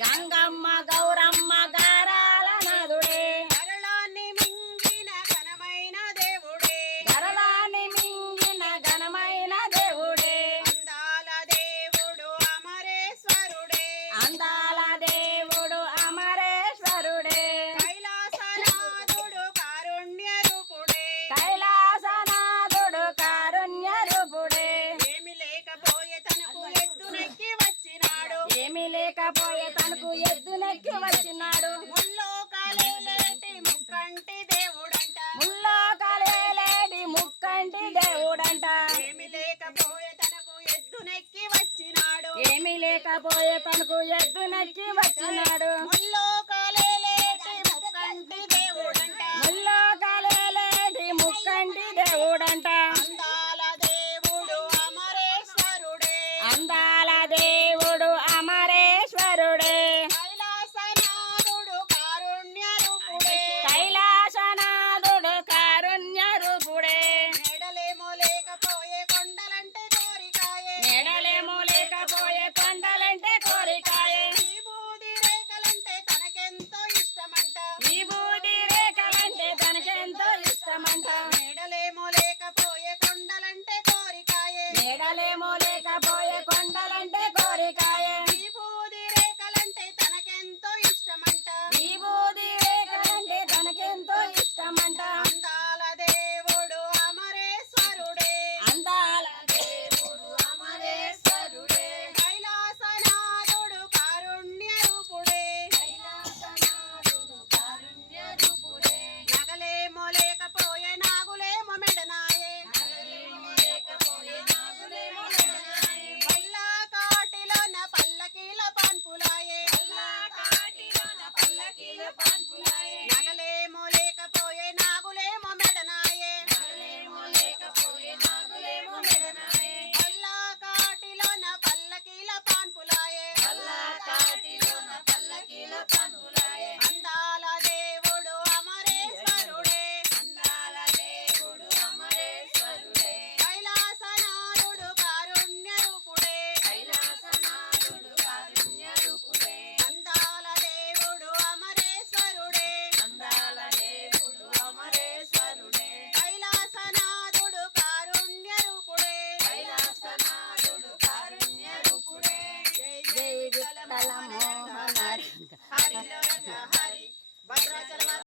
గంగమ్మ గౌరమ్మ గారాల నాదుడే గరళాన్ని మింగిన ఘనమైన దేవుడే గరళాన్ని మింగిన ఘనమైన దేవుడే అందాల దేవుడు అమరేశ్వరుడే అందాల దేవుడు అమరేశ్వరుడే కైలాసనాథుడు కారుణ్య రూపుడే కైలాసనాథుడు కారుణ్య రూపుడే ఏమి లేకపోయే తనకు ఎద్దునెక్కి వచ్చినాడు ఏమీ లేకపోయే తనకు ఎద్దునెక్కి వచ్చినాడు ముల్లోకాలేటి ముక్కంటి దేవుడంట ముల్లోకాలేటి ముక్కంటి దేవుడంట ఏమి లేకపోయే తనకు ఎద్దునెక్కి వచ్చినాడు ఏమీ లేకపోయే తనకు ఎద్దునెక్కి వచ్చినాడు ముల్లో